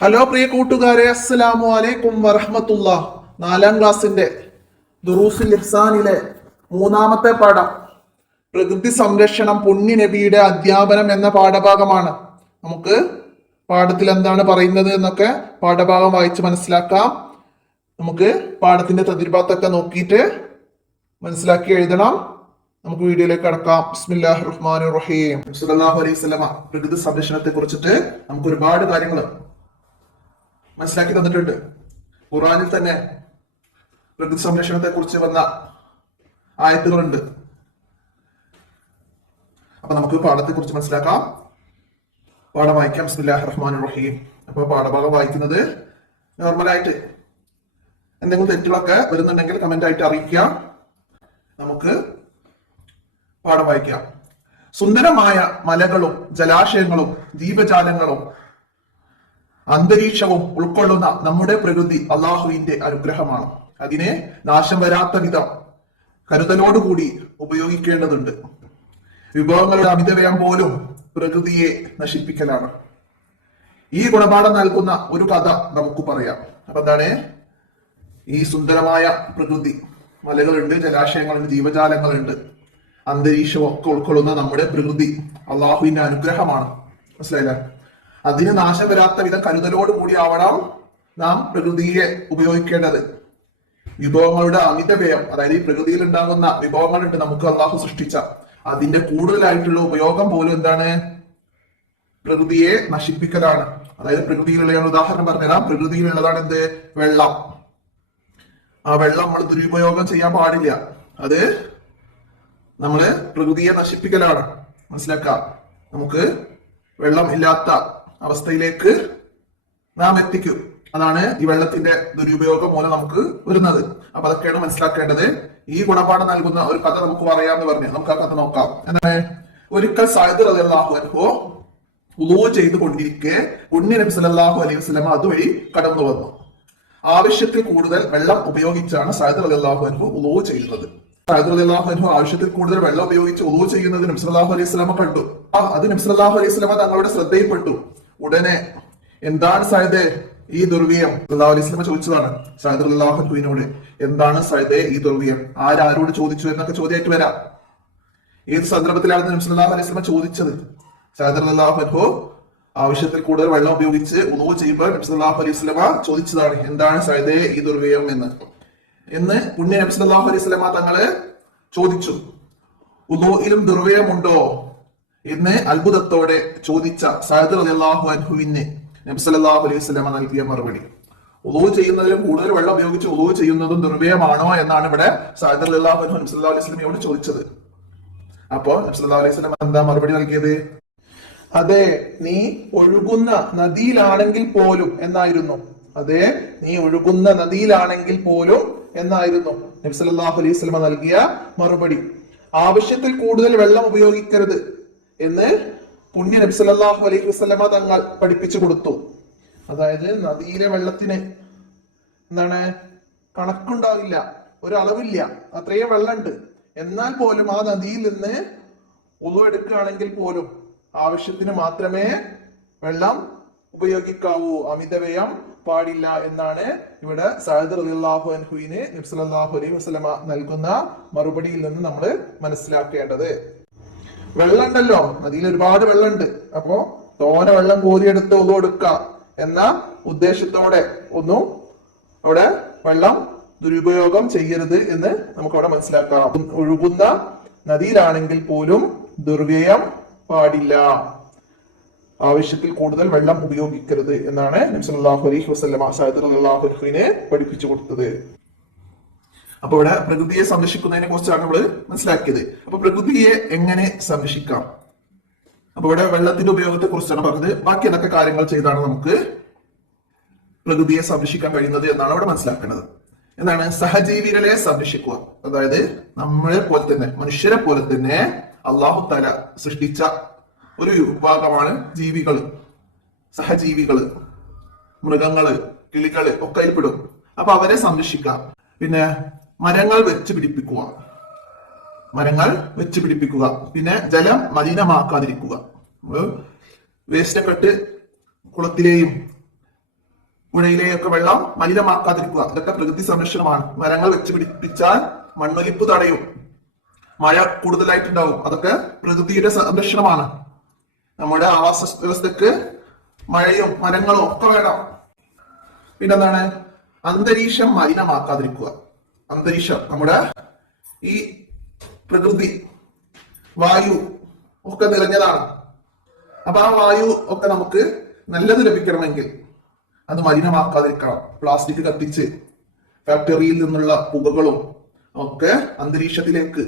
Hello പ്രിയ കൂട്ടുകാരെ, അസ്സലാമു അലൈക്കും വറഹ്മത്തുള്ളാഹ്. 4ാം ക്ലാസ്സിന്റെ ദുറൂസുൽ ഇഹ്സാനിലെ 3ാമത്തെ പാഠം പ്രകൃതി സംരക്ഷണം പുണ്യ നബിയുടെ അധ്യാപനം എന്ന പാഠഭാഗമാണ്. നമുക്ക് പാഠത്തിൽ എന്താണ് പറയുന്നത് എന്നൊക്കെ പാഠഭാഗം വായിച്ച് മനസ്സിലാക്കാം. നമുക്ക് പാഠത്തിന്റെ തദ്രിബാത്തൊക്കെ നോക്കിയിട്ട് മനസ്സിലാക്കി എഴുതണം. നമുക്ക് വീഡിയോയിലേക്ക് കടക്കാം. ബിസ്മില്ലാഹിർ റഹ്മാനിർ റഹീം. സല്ലല്ലാഹു അലൈഹി വസല്ലമ പ്രകൃതി സംരക്ഷണത്തെ കുറിച്ചിട്ട് നമുക്ക് ഒരുപാട് കാര്യങ്ങൾ മനസ്സിലാക്കി തന്നിട്ടുണ്ട്. ഖുർആനിൽ തന്നെ പ്രകൃതി സംരക്ഷണത്തെ കുറിച്ച് വന്ന ആയത്തുകളുണ്ട്. അപ്പൊ നമുക്ക് പാഠത്തെ കുറിച്ച് മനസ്സിലാക്കാം. പാഠം വായിക്കാം. ബിസ്മില്ലാഹിർ റഹ്മാനിർ റഹീം. അപ്പൊ പാഠഭാഗം വായിക്കുന്നത് നോർമലായിട്ട് എന്തെങ്കിലും തെറ്റുകളൊക്കെ വരുന്നുണ്ടെങ്കിൽ കമന്റ് ആയിട്ട് അറിയിക്കുക. നമുക്ക് പാഠം വായിക്കാം. സുന്ദരമായ മലകളും ജലാശയങ്ങളും ജീവജാലങ്ങളും അന്തരീക്ഷവും ഉൾക്കൊള്ളുന്ന നമ്മുടെ പ്രകൃതി അള്ളാഹുവിന്റെ അനുഗ്രഹമാണ്. അതിനെ നാശം വരാത്ത വിധം കരുതലോടുകൂടി ഉപയോഗിക്കേണ്ടതുണ്ട്. വിഭവങ്ങളുടെ അമിതവ്യയം പോലും പ്രകൃതിയെ നശിപ്പിക്കലാണ്. ഈ ഗുണപാഠം നൽകുന്ന ഒരു കഥ നമുക്ക് പറയാം. അപ്പൊ എന്താണ്? ഈ സുന്ദരമായ പ്രകൃതി, മലകളുണ്ട്, ജലാശയങ്ങളുണ്ട്, ജീവജാലങ്ങളുണ്ട്, അന്തരീക്ഷവും ഒക്കെ ഉൾക്കൊള്ളുന്ന നമ്മുടെ പ്രകൃതി അള്ളാഹുവിന്റെ അനുഗ്രഹമാണ്. മനസ്സിലായില്ലേ? അതിന് നാശം വരാത്ത വിധം കരുതലോട് കൂടി ആവണം നാം പ്രകൃതിയെ ഉപയോഗിക്കേണ്ടത്. വിഭവങ്ങളുടെ അമിതവ്യയം, അതായത് ഈ പ്രകൃതിയിൽ ഉണ്ടാകുന്ന വിഭവങ്ങളുണ്ട് നമുക്ക് അള്ളാഹു സൃഷ്ടിച്ച, അതിന്റെ കൂടുതലായിട്ടുള്ള ഉപയോഗം പോലും എന്താണ്? പ്രകൃതിയെ നശിപ്പിക്കലാണ്. അതായത് പ്രകൃതിയിലുള്ള ഉദാഹരണം പറഞ്ഞുതരാം. പ്രകൃതിയിലുള്ളതാണ് എന്ത്? വെള്ളം. ആ വെള്ളം നമ്മൾ ദുരുപയോഗം ചെയ്യാൻ പാടില്ല. അത് നമ്മള് പ്രകൃതിയെ നശിപ്പിക്കലാണ്. മനസ്സിലാക്കാം. നമുക്ക് വെള്ളം ഇല്ലാത്ത അവസ്ഥയിലേക്ക് നാം എത്തിക്കും. അതാണ് ഈ വെള്ളത്തിന്റെ ദുരുപയോഗം മൂലം നമുക്ക് വരുന്നത്. അപ്പൊ അതൊക്കെയാണ് മനസ്സിലാക്കേണ്ടത്. ഈ ഗുണപാഠം നൽകുന്ന ഒരു കഥ നമുക്ക് പറയാമെന്ന് പറഞ്ഞു. നമുക്ക് ആ കഥ നോക്കാം. എന്താണ്? ഒരിക്കൽ സഅദ് റളിയല്ലാഹു അൻഹു വുളൂ ചെയ്തു കൊണ്ടിരിക്കെ പുണ്യ നബി സല്ലല്ലാഹു അലൈഹി വസല്ലം അതുവഴി കടന്നു വന്നു. ആവശ്യത്തിൽ കൂടുതൽ വെള്ളം ഉപയോഗിച്ചാണ് സഅദ് റളിയല്ലാഹു അൻഹു വുളൂ ചെയ്യുന്നത്. സഅദ് റളിയല്ലാഹു അൻഹു ആവശ്യത്തിൽ കൂടുതൽ വെള്ളം ഉപയോഗിച്ച് വുളൂ ചെയ്യുന്നത് നബി സല്ലല്ലാഹു അലൈഹി വസല്ലം കണ്ടു. അത് നബി സല്ലല്ലാഹു അലൈഹി വസല്ലം തങ്ങളുടെ ശ്രദ്ധയിൽപ്പെട്ടു. ഉടനെ എന്താണ് സഅദേ ഈ ദുർവ്യയം? സല്ലല്ലാഹു അലൈഹി വസല്ലം ചോദിച്ചതാണ് സഅദ് റളിയല്ലാഹു അൻഹുവിനോട്. എന്താണ് സഅദേ ഈ ദുർവ്യയം? ആരോട് ചോദിച്ചു എന്നൊക്കെ ചോദ്യമായിട്ട് വരാം. ഏത് സന്ദർഭത്തിലാണ് നബി സല്ലല്ലാഹു അലൈഹി വസല്ലം ചോദിച്ചത്? സഅദ് റളിയല്ലാഹു അൻഹു ആവശ്യത്തിൽ കൂടുതൽ വെള്ളം ഉപയോഗിച്ച് വുളൂ ചെയ്യുമ്പോൾ നബി സല്ലല്ലാഹു അലൈഹി വസല്ലം ചോദിച്ചതാണ് എന്താണ് സഅദേ ഈ ദുർവ്യയം എന്ന് പുണ്യ നബി സല്ലല്ലാഹു അലൈഹി വസല്ലം തങ്ങള് ചോദിച്ചു. വുളൂഇലും ദുർവ്യയമുണ്ടോ എന്ന് അത്ഭുതത്തോടെ ചോദിച്ച സഅദ് റളിയല്ലാഹു അൻഹുവിന് നബി സല്ലല്ലാഹു അലൈഹി വസല്ലം നൽകിയ മറുപടി, വുളൂ ചെയ്യുന്നതിലും കൂടുതൽ വെള്ളം ഉപയോഗിച്ച് വുളൂ ചെയ്യുന്നതും ദുർവ്യയമാണോ എന്നാണ് ഇവിടെ സഅദ് റളിയല്ലാഹു അൻഹു നബി സല്ലല്ലാഹു അലൈഹി വസല്ലമയോട് ചോദിച്ചത്. അപ്പോ നബി സല്ലല്ലാഹു അലൈഹി വസല്ലം എന്താ മറുപടി നൽകിയത്? അതെ, നീ ഒഴുകുന്ന നദിയിലാണെങ്കിൽ പോലും എന്നായിരുന്നു. അതെ, നീ ഒഴുകുന്ന നദിയിലാണെങ്കിൽ പോലും എന്നായിരുന്നു നബി സല്ലല്ലാഹു അലൈഹി വസല്ലം നൽകിയ മറുപടി. ആവശ്യത്തിൽ കൂടുതൽ വെള്ളം ഉപയോഗിക്കരുത് എന്ന് പുണ്യ നബി സല്ലല്ലാഹു അലൈഹി വസല്ലം തങ്ങൾ പഠിപ്പിച്ചു കൊടുത്തു. അതായത് നദിയിലെ വെള്ളത്തിന് എന്താണ്? കണക്കുണ്ടാവില്ല, ഒരളവില്ല, അത്രയും വെള്ളമുണ്ട്. എന്നാൽ പോലും ആ നദിയിൽ നിന്ന് വുളൂ എടുക്കുകയാണെങ്കിൽ പോലും ആവശ്യത്തിന് മാത്രമേ വെള്ളം ഉപയോഗിക്കാവൂ, അമിതവ്യയം പാടില്ല എന്നാണ് ഇവിടെ സഅദ് റളിയല്ലാഹു അൻഹുവിന് നബി സല്ലല്ലാഹു അലൈഹി വസല്ലമ നൽകുന്ന മറുപടിയിൽ നിന്ന് നമ്മൾ മനസ്സിലാക്കേണ്ടത്. വെള്ളം ഉണ്ടല്ലോ, നദിയിൽ ഒരുപാട് വെള്ളമുണ്ട്. അപ്പോ തോനെ വെള്ളം കോരിയെടുത്ത് ഒന്നും എടുക്കാം എന്ന ഉദ്ദേശത്തോടെ ഒന്നും അവിടെ വെള്ളം ദുരുപയോഗം ചെയ്യരുത് എന്ന് നമുക്ക് അവിടെ മനസ്സിലാക്കാം. ഒഴുകുന്ന നദിയിലാണെങ്കിൽ പോലും ദുർവ്യയം പാടില്ല, ആവശ്യത്തിൽ കൂടുതൽ വെള്ളം ഉപയോഗിക്കരുത് എന്നാണ് നബി സല്ലല്ലാഹു അലൈഹി വസല്ലം സഅദ് റളിയല്ലാഹു അൻഹുവിനെ പഠിപ്പിച്ചു കൊടുത്തത്. അപ്പൊ ഇവിടെ പ്രകൃതിയെ സംരക്ഷിക്കുന്നതിനെ കുറിച്ചാണ് നമ്മൾ മനസ്സിലാക്കിയത്. അപ്പൊ പ്രകൃതിയെ എങ്ങനെ സംരക്ഷിക്കാം? അപ്പൊ ഇവിടെ വെള്ളത്തിന്റെ ഉപയോഗത്തെ കുറിച്ചാണ് പറഞ്ഞത്. ബാക്കി എന്തൊക്കെ കാര്യങ്ങൾ ചെയ്താണ് നമുക്ക് പ്രകൃതിയെ സംരക്ഷിക്കാൻ കഴിയുന്നത് എന്നാണ് ഇവിടെ മനസ്സിലാക്കേണ്ടത്. എന്താണ്? സഹജീവികളെ സംരക്ഷിക്കുക. അതായത് നമ്മളെ പോലെ തന്നെ, മനുഷ്യരെ പോലെ തന്നെ അള്ളാഹു തആല സൃഷ്ടിച്ച ഒരു വിഭാഗമാണ് ജീവികൾ, സഹജീവികള്, മൃഗങ്ങള്, കിളികള് ഒക്കെ അതിൽപ്പെടും. അപ്പൊ അവരെ സംരക്ഷിക്കാം. പിന്നെ മരങ്ങൾ വെച്ച് പിടിപ്പിക്കുക, പിന്നെ ജലം മലിനമാക്കാതിരിക്കുക. വേസ്റ്റ് ഒക്കെ ഇട്ട് കുളത്തിലെയും പുഴയിലെയൊക്കെ വെള്ളം മലിനമാക്കാതിരിക്കുക. ഇതൊക്കെ പ്രകൃതി സംരക്ഷണമാണ്. മരങ്ങൾ വെച്ച് പിടിപ്പിച്ചാൽ മണ്ണൊലിപ്പ് തടയും, മഴ കൂടുതലായിട്ടുണ്ടാവും. അതൊക്കെ പ്രകൃതിയുടെ സംരക്ഷണമാണ്. നമ്മുടെ ആവാസ വ്യവസ്ഥക്ക് മഴയും മരങ്ങളും ഒക്കെ വേണം. പിന്നെന്താണ്? അന്തരീക്ഷം മലിനമാക്കാതിരിക്കുക. അന്തരീക്ഷം, നമ്മുടെ ഈ പ്രകൃതി വായു ഒക്കെ നിറഞ്ഞതാണ്. അപ്പൊ ആ വായു ഒക്കെ നമുക്ക് നല്ലത് ലഭിക്കണമെങ്കിൽ അത് മലിനമാക്കാതിരിക്കണം. പ്ലാസ്റ്റിക് കത്തിച്ച് ഫാക്ടറിയിൽ നിന്നുള്ള പുകകളും ഒക്കെ അന്തരീക്ഷത്തിലേക്ക്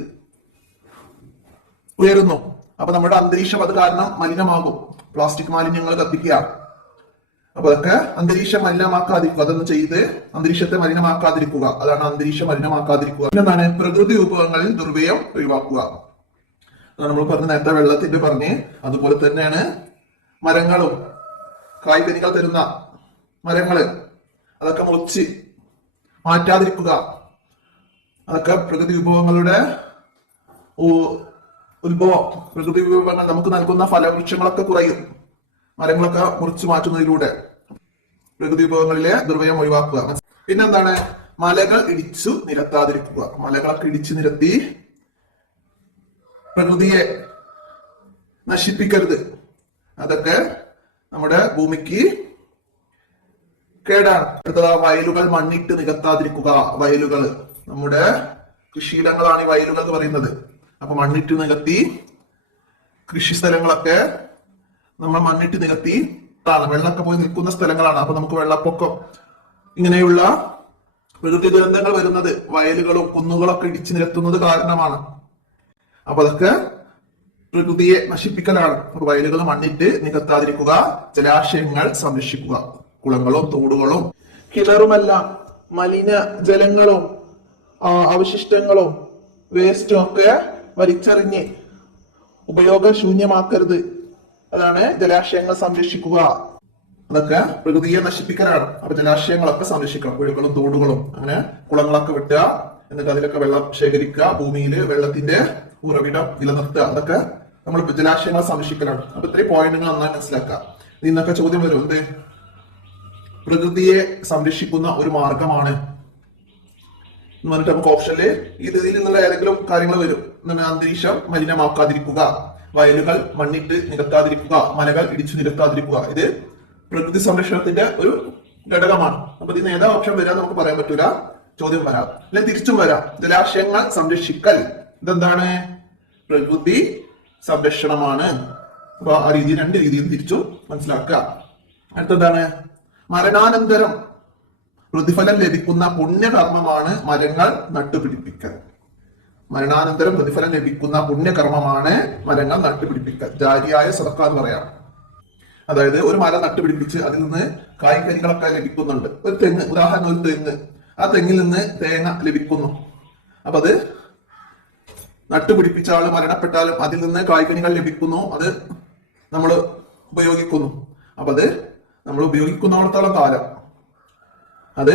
ഉയരുന്നു. അപ്പൊ നമ്മുടെ അന്തരീക്ഷം അത് കാരണം മലിനമാകും. പ്ലാസ്റ്റിക് മാലിന്യങ്ങൾ കത്തിക്കുക, അപ്പൊ അതൊക്കെ അന്തരീക്ഷം മലിനമാക്കാതിരിക്കുക. അതൊന്നും ചെയ്ത് അന്തരീക്ഷത്തെ മലിനമാക്കാതിരിക്കുക. അതാണ് അന്തരീക്ഷം മലിനമാക്കാതിരിക്കുക. പിന്നെന്താണ്? പ്രകൃതി വിഭവങ്ങളിൽ ദുർവ്യയം ഒഴിവാക്കുക. നമ്മൾ പറഞ്ഞ നേരത്തെ വെള്ളത്തിന്റെ പറഞ്ഞ്, അതുപോലെ തന്നെയാണ് മരങ്ങളും കായ്കനികൾ തരുന്ന മരങ്ങള് അതൊക്കെ മുറിച്ച് മാറ്റാതിരിക്കുക. അതൊക്കെ പ്രകൃതി വിഭവങ്ങളുടെ ഉത്ഭവം. പ്രകൃതി വിഭവങ്ങൾ നമുക്ക് നൽകുന്ന ഫലവൃക്ഷങ്ങളൊക്കെ കുറയും, മരങ്ങളൊക്കെ മുറിച്ചു മാറ്റുന്നതിലൂടെ. പ്രകൃതി വിഭവങ്ങളിലെ ദുർവ്യയം ഒഴിവാക്കുക. പിന്നെന്താണ്? മലകൾ ഇടിച്ചു നിരത്താതിരിക്കുക. മലകളൊക്കെ ഇടിച്ചു നിരത്തി പ്രകൃതിയെ നശിപ്പിക്കരുത്. അതൊക്കെ നമ്മുടെ ഭൂമിക്ക് കേടാണ്. അടുത്തത് വയലുകൾ മണ്ണിട്ട് നികത്താതിരിക്കുക. വയലുകൾ നമ്മുടെ കൃഷിയിടങ്ങളാണ് ഈ വയലുകൾ എന്ന് പറയുന്നത്. അപ്പൊ മണ്ണിട്ട് നികത്തി കൃഷി സ്ഥലങ്ങളൊക്കെ നമ്മൾ മണ്ണിട്ട് നികത്തി വെള്ളമൊക്കെ പോയി നിൽക്കുന്ന സ്ഥലങ്ങളാണ്. അപ്പൊ നമുക്ക് വെള്ളപ്പൊക്കം ഇങ്ങനെയുള്ള പ്രകൃതി ദുരന്തങ്ങൾ വരുന്നത് വയലുകളും കുന്നുകളൊക്കെ ഇടിച്ചു നിരത്തുന്നത് കാരണമാണ്. അപ്പൊ അതൊക്കെ പ്രകൃതിയെ നശിപ്പിക്കലാണ്. അപ്പൊ വയലുകൾ മണ്ണിട്ട് നികത്താതിരിക്കുക. ജലാശയങ്ങൾ സംരക്ഷിക്കുക. കുളങ്ങളും തോടുകളും കിണറുമെല്ലാം മലിന ജലങ്ങളും അവശിഷ്ടങ്ങളും വേസ്റ്റും ഒക്കെ വലിച്ചെറിഞ്ഞ് ഉപയോഗശൂന്യമാക്കരുത്. അതാണ് ജലാശയങ്ങൾ സംരക്ഷിക്കുക. അതൊക്കെ പ്രകൃതിയെ നശിപ്പിക്കലാണ്. അപ്പൊ ജലാശയങ്ങളൊക്കെ സംരക്ഷിക്കണം. പുഴകളും തോടുകളും അങ്ങനെ കുളങ്ങളൊക്കെ വെട്ടുക, എന്നിട്ട് അതിലൊക്കെ വെള്ളം ശേഖരിക്കുക, ഭൂമിയിൽ വെള്ളത്തിന്റെ ഉറവിടം നിലനിർത്തുക. അതൊക്കെ നമ്മൾ ജലാശയങ്ങൾ സംരക്ഷിക്കലാണ്. അപ്പൊ ഇത്രയും പോയിന്റുകൾ നന്നായി മനസ്സിലാക്കുക. നിന്നൊക്കെ ചോദ്യം വരും, എന്ത് പ്രകൃതിയെ സംരക്ഷിക്കുന്ന ഒരു മാർഗമാണ് എന്ന് പറഞ്ഞിട്ട് നമുക്ക് ഓപ്ഷനില് ഇതിൽ നിന്നുള്ള ഏതെങ്കിലും കാര്യങ്ങൾ വരും. അന്തരീക്ഷം മലിനമാക്കാതിരിക്കുക, വയലുകൾ മണ്ണിട്ട് നികത്താതിരിക്കുക, മലകൾ ഇടിച്ചു നിരത്താതിരിക്കുക. ഇത് പ്രകൃതി സംരക്ഷണത്തിന്റെ ഒരു ഘടകമാണ്. അപ്പൊ ഇതിന് ഏതാ ഓപ്ഷൻ വരാൻ നമുക്ക് പറയാൻ പറ്റൂല. ചോദ്യം വരാം, അല്ലെ തിരിച്ചും വരാം. ജലാശയങ്ങൾ സംരക്ഷിക്കൽ ഇതെന്താണ്? പ്രകൃതി സംരക്ഷണമാണ്. അപ്പൊ ആ രീതി രണ്ട് രീതിയിൽ തിരിച്ചു മനസ്സിലാക്കുക. അടുത്തെന്താണ്? മരണാനന്തരം പ്രതിഫലം ലഭിക്കുന്ന പുണ്യകർമ്മമാണ് മരങ്ങൾ നട്ടുപിടിപ്പിക്കൽ. മരണാനന്തരം പ്രതിഫലം ലഭിക്കുന്ന പുണ്യകർമ്മമാണ് മരങ്ങൾ നട്ടുപിടിപ്പിക്കൽ. ജാരിയായ സദഖ എന്ന് പറയാം. അതായത് ഒരു മരം നട്ടുപിടിപ്പിച്ച് അതിൽ നിന്ന് കായ്കനികളൊക്കെ ലഭിക്കുന്നുണ്ട്. ഒരു തെങ്ങ്, ഉദാഹരണം ഒരു തെങ്ങ്, ആ തെങ്ങിൽ നിന്ന് തേങ്ങ ലഭിക്കുന്നു. അപ്പൊ അത് നട്ടുപിടിപ്പിച്ച ആള് മരണപ്പെട്ടാലും അതിൽ നിന്ന് കായ്കനികൾ ലഭിക്കുന്നു. അത് നമ്മൾ ഉപയോഗിക്കുന്നു. അപ്പൊ അത് നമ്മൾ ഉപയോഗിക്കുന്നിടത്തോളം കാലം അത്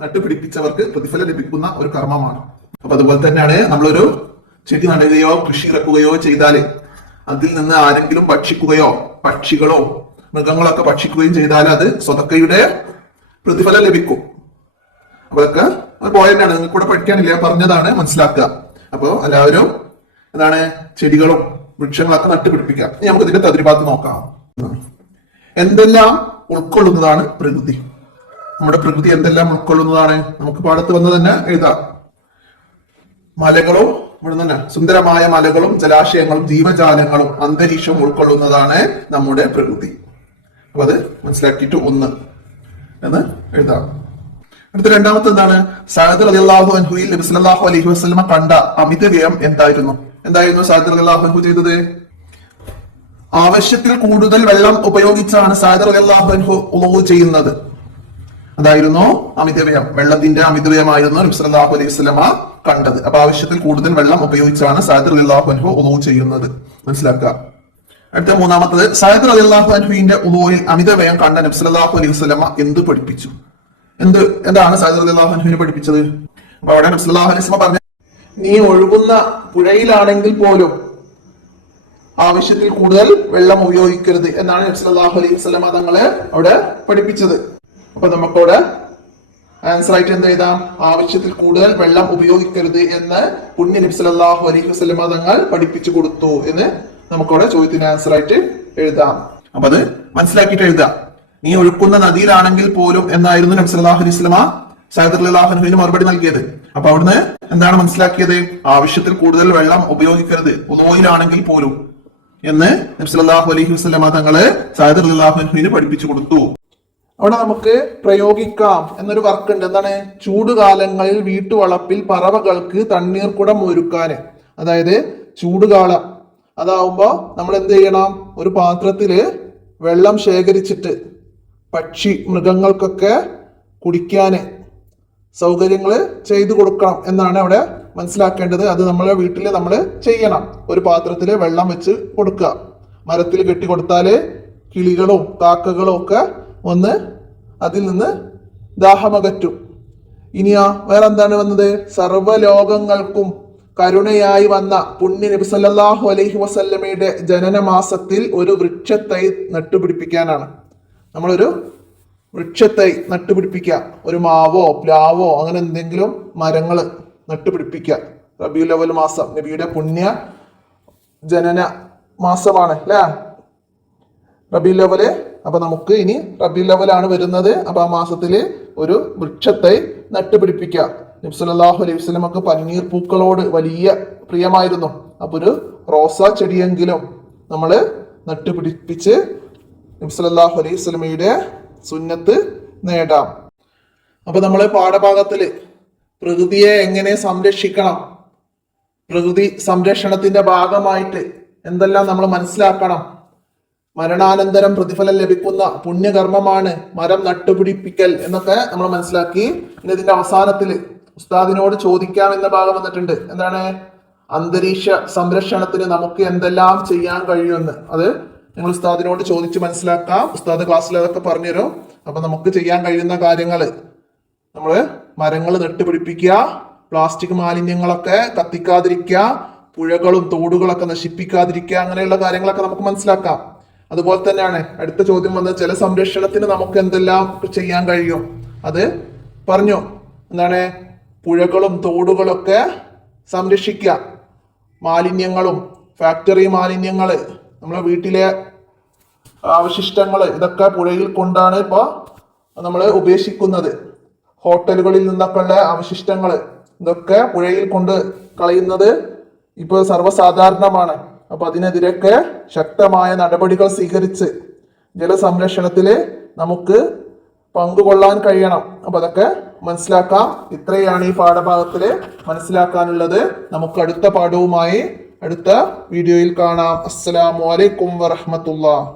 നട്ടുപിടിപ്പിച്ചവർക്ക് പ്രതിഫലം ലഭിക്കുന്ന ഒരു കർമ്മമാണ്. അപ്പൊ അതുപോലെ തന്നെയാണ് നമ്മളൊരു ചെടി നടുകയോ കൃഷി ഇറക്കുകയോ ചെയ്താല് അതിൽ നിന്ന് ആരെങ്കിലും ഭക്ഷിക്കുകയോ പക്ഷികളോ മൃഗങ്ങളൊക്കെ ഭക്ഷിക്കുകയും ചെയ്താൽ അത് സ്വതക്കയുടെ പ്രതിഫലം ലഭിക്കും. അപ്പൊ അതൊക്കെ ഒരു പോയിന്റാണ്, നിങ്ങൾക്ക് കൂടെ പഠിക്കാനില്ല, പറഞ്ഞതാണ്, മനസ്സിലാക്കുക. അപ്പൊ എല്ലാവരും എന്താണ് ചെടികളും വൃക്ഷങ്ങളൊക്കെ നട്ടുപിടിപ്പിക്കുക. ഇനി നമുക്ക് ഇതിന്റെ തദ്രിഭാഗത്ത് നോക്കാം. എന്തെല്ലാം ഉൾക്കൊള്ളുന്നതാണ് പ്രകൃതി? നമ്മുടെ പ്രകൃതി എന്തെല്ലാം ഉൾക്കൊള്ളുന്നതാണ്? നമുക്ക് പാടത്ത് വന്ന് തന്നെ എഴുതാം. മലകളും ഇവിടെ തന്നെ സുന്ദരമായ മലകളും ജലാശയങ്ങളും ജീവജാലങ്ങളും അന്തരീക്ഷവും ഉൾക്കൊള്ളുന്നതാണ് നമ്മുടെ പ്രകൃതി. അപ്പൊ അത് മനസ്സിലാക്കിയിട്ട് ഒന്ന് എന്ന് എഴുതാം. അടുത്ത രണ്ടാമത്തെ എന്താണ്? സഅദ് റളിയല്ലാഹു അൻഹുയിൽ നബി സല്ലല്ലാഹു അലൈഹി വസല്ലമ കണ്ട അമിത വ്യയം എന്തായിരുന്നു? സഅദ് റളിയല്ലാഹു അൻഹു ചെയ്തത്? ആവശ്യത്തിൽ കൂടുതൽ വെള്ളം ഉപയോഗിച്ചാണ് സഅദ് റളിയല്ലാഹു അൻഹു ഉളൂ ചെയ്യുന്നത്. അതായിരുന്നു അമിതവ്യയം. വെള്ളത്തിന്റെ അമിതവ്യമായിരുന്നു നബി സല്ലല്ലാഹു അലൈഹി വസല്ലമ കണ്ടത്. അപ്പൊ ആവശ്യത്തിൽ കൂടുതൽ വെള്ളം ഉപയോഗിച്ചാണ് സഅദ് റളിയല്ലാഹു അൻഹു ഉളൂ ചെയ്യുന്നത്. മനസ്സിലാക്കുക. അടുത്ത മൂന്നാമത്തത്, സഅദ് റളിയല്ലാഹു അൻഹുവിന്റെ ഉളൂയിൽ അമിതവ്യയം കണ്ട നബി സല്ലല്ലാഹു അലൈഹി വസല്ലമ എന്ത് പഠിപ്പിച്ചു? എന്താണ് സഅദ് റളിയല്ലാഹു അൻഹുവിനെ പഠിപ്പിച്ചത്? അപ്പൊ അവിടെ നബി സല്ലല്ലാഹു അലൈഹി വസല്ലമ പറഞ്ഞു, നീ ഒഴുകുന്ന പുഴയിലാണെങ്കിൽ പോലും ആവശ്യത്തിൽ കൂടുതൽ വെള്ളം ഉപയോഗിക്കരുത് എന്നാണ് നബി സല്ലല്ലാഹു അലൈഹി വസല്ലമ തങ്ങളെ അവിടെ പഠിപ്പിച്ചത്. അപ്പൊ നമുക്കവിടെ ആൻസർ ആയിട്ട് എന്ത് എഴുതാം? ആവശ്യത്തിൽ കൂടുതൽ വെള്ളം ഉപയോഗിക്കരുത് എന്ന് പുണ്യ നബി സല്ലല്ലാഹു അലൈഹി വസല്ലമ തങ്ങൾ പഠിപ്പിച്ചു കൊടുത്തു എന്ന് നമുക്കവിടെ ചോദ്യത്തിന് ആൻസർ ആയിട്ട് എഴുതാം. അപ്പൊ അത് മനസ്സിലാക്കിയിട്ട് എഴുതാം. നീ ഒഴുക്കുന്ന നദിയിലാണെങ്കിൽ പോലും എന്നായിരുന്നു നബി സല്ലല്ലാഹു അലൈഹി വസല്ലമ സഅദ് റളിയല്ലാഹു അൻഹുവിന് മറുപടി നൽകിയത്. അപ്പൊ അവിടുന്ന് എന്താണ് മനസ്സിലാക്കിയത്? ആവശ്യത്തിൽ കൂടുതൽ വെള്ളം ഉപയോഗിക്കരുത് ഉളൂയിലാണെങ്കിൽ പോലും എന്ന് നബി സല്ലല്ലാഹു അലൈഹി വസല്ലമ തങ്ങള് സഅദ് റളിയല്ലാഹു അൻഹുവിന് പഠിപ്പിച്ചു കൊടുത്തു. അവിടെ നമുക്ക് പ്രയോഗിക്കാം എന്നൊരു വർക്ക് ഉണ്ട്. എന്താണ്? ചൂടുകാലങ്ങളിൽ വീട്ടുവളപ്പിൽ പറവകൾക്ക് തണ്ണീർക്കുടം ഒരുക്കാൻ. അതായത് ചൂടുകാലം അതാവുമ്പോ നമ്മൾ എന്ത് ചെയ്യണം? ഒരു പാത്രത്തില് വെള്ളം ശേഖരിച്ചിട്ട് മൃഗങ്ങൾക്കൊക്കെ കുടിക്കാന് സൗകര്യങ്ങൾ ചെയ്തു കൊടുക്കണം എന്നാണ് അവിടെ മനസ്സിലാക്കേണ്ടത്. അത് നമ്മളെ വീട്ടിൽ നമ്മൾ ചെയ്യണം. ഒരു പാത്രത്തില് വെള്ളം വെച്ച് കൊടുക്കുക. മരത്തിൽ കെട്ടി കൊടുത്താല് കിളികളും കാക്കകളും ഒക്കെ ഒന്ന് അതിൽ നിന്ന് ദാഹമകറ്റും. ഇനിയാ വേറെ എന്താണ് വന്നത്? സർവ്വലോകങ്ങൾക്കും കരുണയായി വന്ന പുണ്യ നബി സല്ലല്ലാഹു അലൈഹി വസല്ലമയുടെ ജനനമാസത്തിൽ ഒരു വൃക്ഷത്തൈ നട്ടുപിടിപ്പിക്കാനാണ്. നമ്മളൊരു വൃക്ഷത്തൈ നട്ടുപിടിപ്പിക്കുക. ഒരു മാവോ പ്ലാവോ അങ്ങനെ എന്തെങ്കിലും മരങ്ങൾ നട്ടുപിടിപ്പിക്കുക. റബീഉൽ അവ്വൽ മാസം നബിയുടെ പുണ്യ ജനന മാസമാണ് അല്ലേ റബീഉൽ അവ്വൽ. അപ്പൊ നമുക്ക് ഇനി റബീഉൽ അവ്വലാണ് വരുന്നത്. അപ്പൊ ആ മാസത്തില് ഒരു വൃക്ഷത്തൈ നട്ടുപിടിപ്പിക്കുക. നബി സല്ലല്ലാഹു അലൈഹി വസല്ലമക്ക് പന്നീർ പൂക്കളോട് വലിയ പ്രിയമായിരുന്നു. അപ്പൊ ഒരു റോസാ ചെടിയെങ്കിലും നമ്മൾ നട്ടുപിടിപ്പിച്ച് നബി സല്ലല്ലാഹു അലൈഹി വസല്ലമയുടെ സുന്നത്ത് നേടാം. അപ്പൊ നമ്മള് പാഠഭാഗത്തില് പ്രകൃതിയെ എങ്ങനെ സംരക്ഷിക്കണം, പ്രകൃതി സംരക്ഷണത്തിന്റെ ഭാഗമായിട്ട് എന്തെല്ലാം നമ്മൾ മനസ്സിലാക്കണം, മരണാനന്തരം പ്രതിഫലം ലഭിക്കുന്ന പുണ്യകർമ്മമാണ് മരം നട്ടുപിടിപ്പിക്കൽ എന്നൊക്കെ നമ്മൾ മനസ്സിലാക്കി. ഇനി ഇതിന്റെ അവസാനത്തിൽ ഉസ്താദിനോട് ചോദിക്കാം എന്ന ഭാഗം വന്നിട്ടുണ്ട്. എന്താണ്? അന്തരീക്ഷ സംരക്ഷണത്തിന് നമുക്ക് എന്തെല്ലാം ചെയ്യാൻ കഴിയുമെന്ന്. അത് നിങ്ങൾ ഉസ്താദിനോട് ചോദിച്ച് മനസ്സിലാക്കാം. ഉസ്താദ് ക്ലാസ്സിൽ അതൊക്കെ പറഞ്ഞുതരും. അപ്പൊ നമുക്ക് ചെയ്യാൻ കഴിയുന്ന കാര്യങ്ങൾ നമ്മള് മരങ്ങൾ നട്ടുപിടിപ്പിക്കുക, പ്ലാസ്റ്റിക് മാലിന്യങ്ങളൊക്കെ കത്തിക്കാതിരിക്കുക, പുഴകളും തോടുകളൊക്കെ നശിപ്പിക്കാതിരിക്കുക, അങ്ങനെയുള്ള കാര്യങ്ങളൊക്കെ നമുക്ക് മനസ്സിലാക്കാം. അതുപോലെ തന്നെയാണ് അടുത്ത ചോദ്യം വന്നത് ജലസംരക്ഷണത്തിന് നമുക്ക് എന്തെല്ലാം ചെയ്യാൻ കഴിയും. അത് പറഞ്ഞു. എന്താണ്? പുഴകളും തോടുകളൊക്കെ സംരക്ഷിക്കുക, മാലിന്യങ്ങളും ഫാക്ടറി മാലിന്യങ്ങള് നമ്മളെ വീട്ടിലെ അവശിഷ്ടങ്ങൾ ഇതൊക്കെ പുഴയിൽ കൊണ്ടാണ് ഇപ്പൊ നമ്മൾ ഉപേക്ഷിക്കുന്നത്. ഹോട്ടലുകളിൽ നിന്നൊക്കെ ഉള്ള അവശിഷ്ടങ്ങൾ ഇതൊക്കെ പുഴയിൽ കൊണ്ട് കളയുന്നത് ഇപ്പൊ സർവ്വസാധാരണമാണ്. അപ്പൊ അതിനെതിരെയൊക്കെ ശക്തമായ നടപടികൾ സ്വീകരിച്ച് ജലസംരക്ഷണത്തില് നമുക്ക് പങ്കുകൊള്ളാൻ കഴിയണം. അപ്പൊ അതൊക്കെ മനസ്സിലാക്കാം. ഇത്രയാണ് ഈ പാഠഭാഗത്തില് മനസ്സിലാക്കാനുള്ളത്. നമുക്ക് അടുത്ത പാഠവുമായി അടുത്ത വീഡിയോയിൽ കാണാം. അസ്സലാമു അലൈക്കും വറഹ്മത്തുള്ളാഹി.